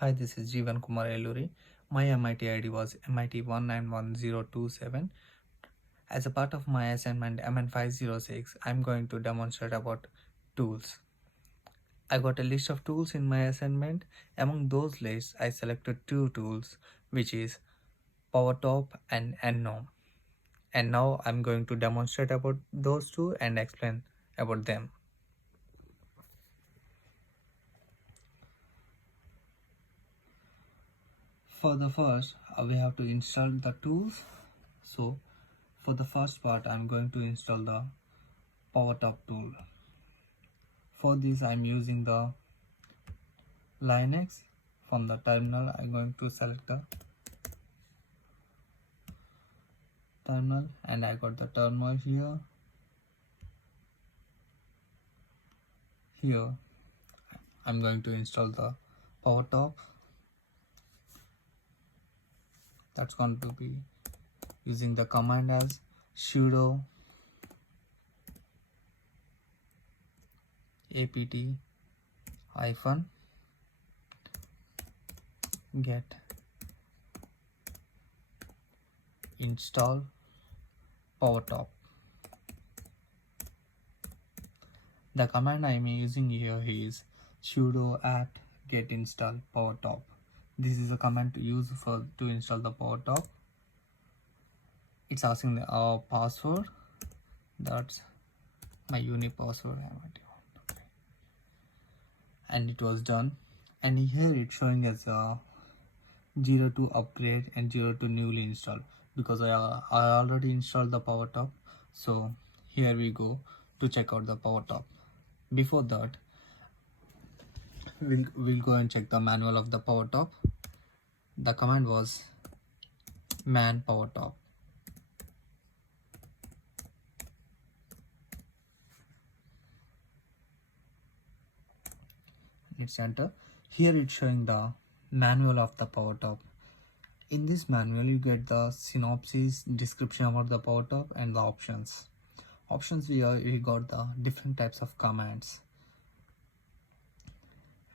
Hi, this is Jeevan Kumar Eluri. My MIT ID was MIT191027. As a part of my assignment MN506, I'm going to demonstrate about tools. I got a list of tools in my assignment. Among those lists, I selected two tools, which is PowerTop and Gnome. And now I'm going to demonstrate about those two and explain about them. For the first, we have to install the tools. So for the first part, I'm going to install the PowerTop tool. For this, I'm using the Linux. From the terminal, I'm going to select the terminal, and I got the terminal here. Here, I'm going to install the PowerTop. That's going to be using the command as sudo apt hyphen get install PowerTop. The command I'm using here is sudo apt get install PowerTop. This is a command to use to install the PowerTop. It's asking the password. That's my unique password, and it was done. And here it's showing as a 02 upgrade and 02 newly installed, because I already installed the PowerTop. So here we go to check out the PowerTop. Before that, we'll go and check the manual of the PowerTop. The command was man PowerTop. Let's enter. Here it's showing the manual of the PowerTop. In this manual, you get the synopsis, description about the PowerTop, and the options. Options, we got the different types of commands.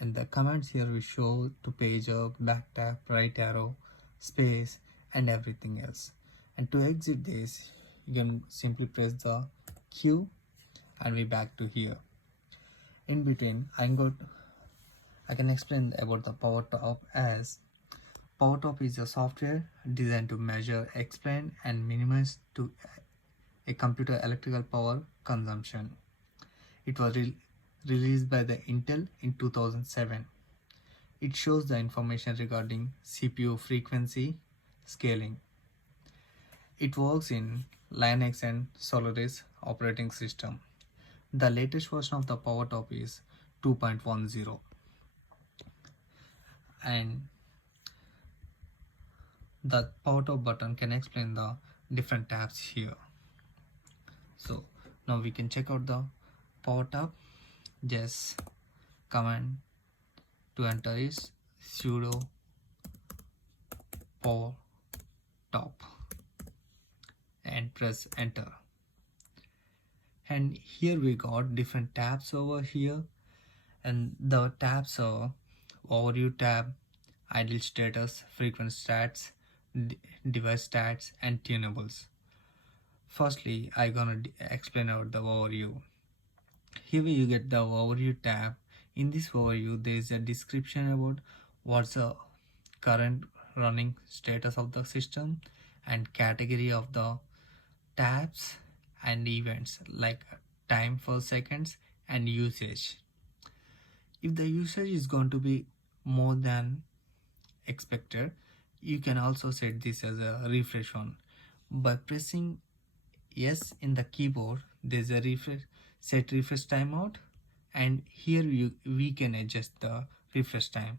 And the commands here we show to page up, back tap, right arrow, space, and everything else. And to exit this, you can simply press the Q and we back to here. In between, I can explain about the PowerTop as PowerTop is a software designed to measure, explain, and minimize to a computer electrical power consumption. It was released by the Intel in 2007. It shows the information regarding CPU frequency scaling. It works in Linux and Solaris operating system. The latest version of the PowerTop is 2.10, and the PowerTop button can explain the different tabs here. So now we can check out the PowerTop. Just command to enter is sudo PowerTop and press enter. And here we got different tabs over here, and the tabs are overview tab, idle status, frequent stats, device stats, and tunables. Firstly, I gonna explain about the overview. Here you get the overview tab. In this overview, there is a description about what's the current running status of the system and category of the tabs and events like time for seconds and usage. If the usage is going to be more than expected, you can also set this as a refresh on. By pressing yes in the keyboard, there's a set refresh timeout, and here we can adjust the refresh time.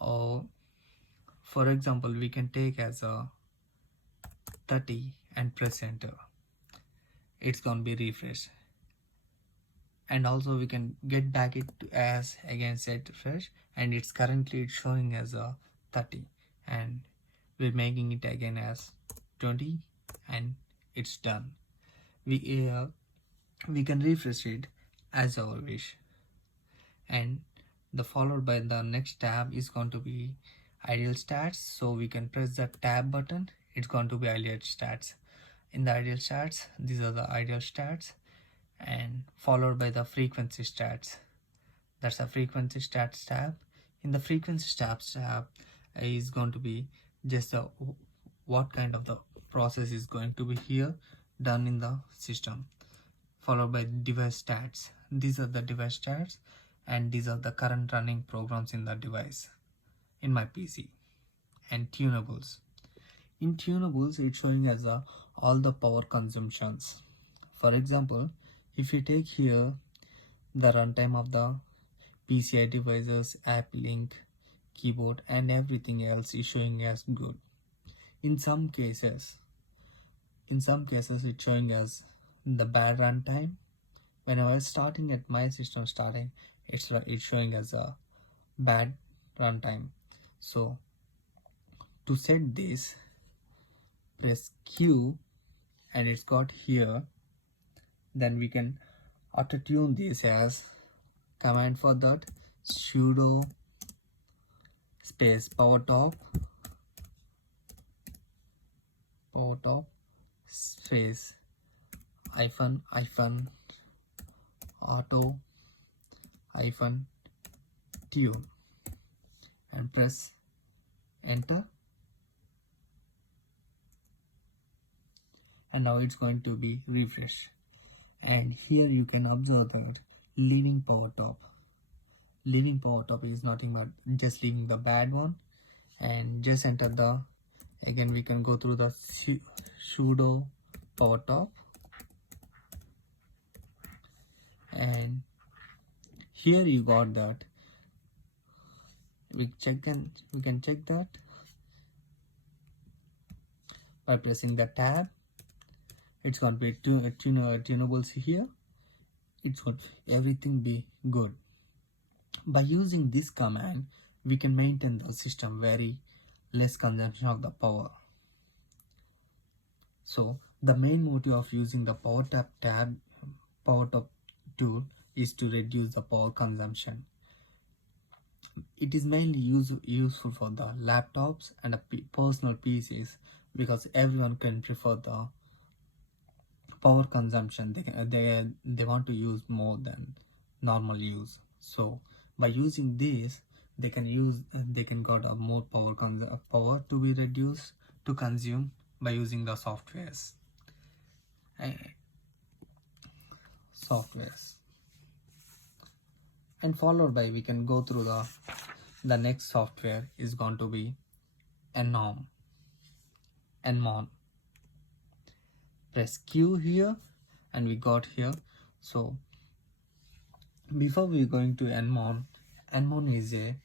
Or for example, we can take as a 30 and press enter. It's gonna be refreshed. And also we can get back it as again set refresh, and it's currently showing as a 30, and we're making it again as 20, and it's done. We can refresh it as our wish. And The followed by the next tab is going to be ideal stats. So we can press the tab button, it's going to be ideal stats. In the ideal stats, these are the ideal stats, and followed by the frequency stats. That's a frequency stats tab. In the frequency stats tab is going to be just what kind of the process is going to be here done in the system, followed by device stats. These are the device stats, and these are the current running programs in the device in my PC. And tunables. In tunables, it's showing as all the power consumptions. For example, if you take here the runtime of the PCI devices, app link, keyboard, and everything else is showing as good. In some cases, it's showing as the bad runtime. When I was starting at my system starting, it's showing as a bad runtime. So to set this, press Q, and it's got here. Then we can auto tune this as command for that sudo space power top space hyphen auto hyphen tune, and press enter. And now it's going to be refresh. And here you can observe that leaving power top is nothing but just leaving the bad one, and just enter the, again we can go through the sudo power top, and here you got that. We can check that by pressing the tab. It's going to be tunables here. It's going to everything be good. By using this command, we can maintain the system very less consumption of the power. So the main motive of using the power top tool is to reduce the power consumption. It is mainly useful for the laptops and the personal PCs, because everyone can prefer the power consumption. They want to use more than normal use. So by using this, they can got a more power to be reduced to consume by using the softwares. And followed by, we can go through the next software is going to be nmon. Press Q here, and we got here. So before we going to nmon is a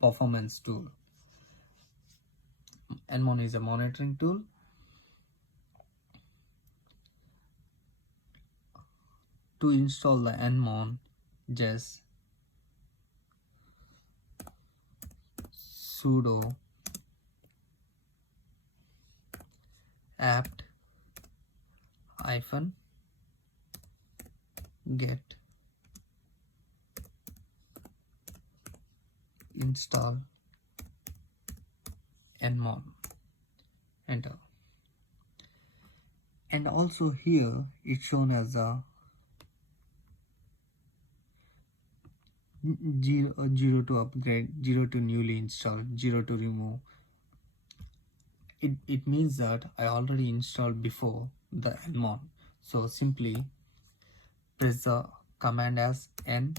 performance tool. nmon is a monitoring tool. To install the nmon, just sudo apt hyphen get install nmon, enter. And also here it's shown as a 0 to upgrade, 0 to newly install, 0 to remove. It means that I already installed before the nmon. So simply press the command as nmon.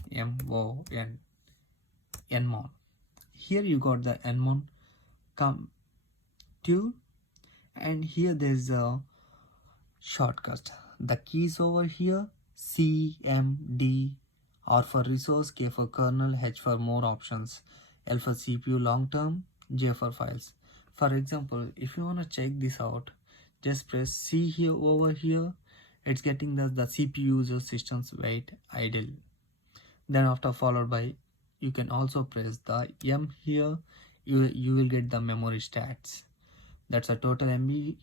Here you got the nmon tool, and here there's a shortcut. The keys over here, C, M, D, R for resource, K for kernel, H for more options, L for CPU long term, J for files. For example, if you want to check this out, just press C here over here. It's getting the CPU user systems wait idle. Then after followed by, you can also press the M here. You will get the memory stats. That's a total MB,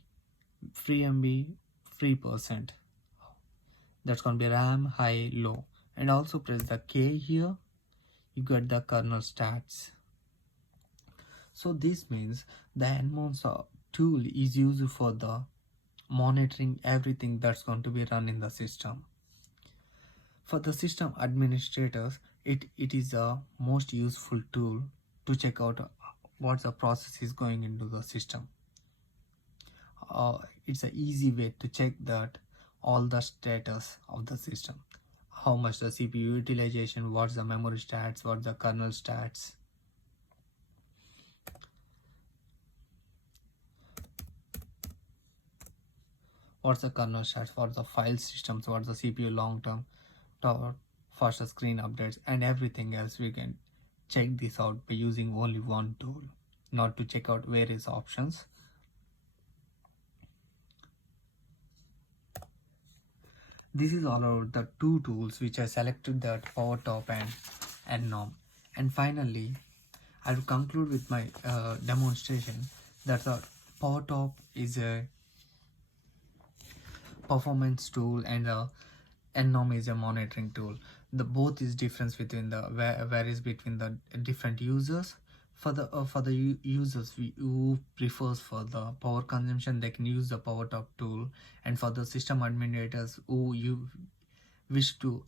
free percent. That's going to be RAM, high, low. and also press the K here, you get the kernel stats. So this means the MN506 tool is used for the monitoring everything that's going to be run in the system. For the system administrators, it is a most useful tool to check out what the process is going into the system. It's an easy way to check that all the status of the system, how much the CPU utilization, what's the memory stats, what's the kernel stats. What's the kernel stats for the file systems, what's the CPU long term, faster screen updates, and everything else. We can check this out by using only one tool, not to check out various options. This is all about the two tools which I selected, that PowerTop and NOM. And finally, I will conclude with my demonstration that the PowerTop is a performance tool and the NOM is a monitoring tool. The both is difference between the varies between the different users. For the users who prefers for the power consumption, they can use the PowerTop tool, and for the system administrators who you wish to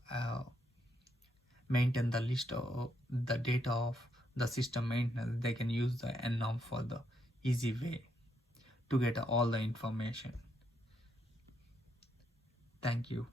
maintain the list of the data of the system maintenance, they can use the NOM for the easy way to get all the information. Thank you.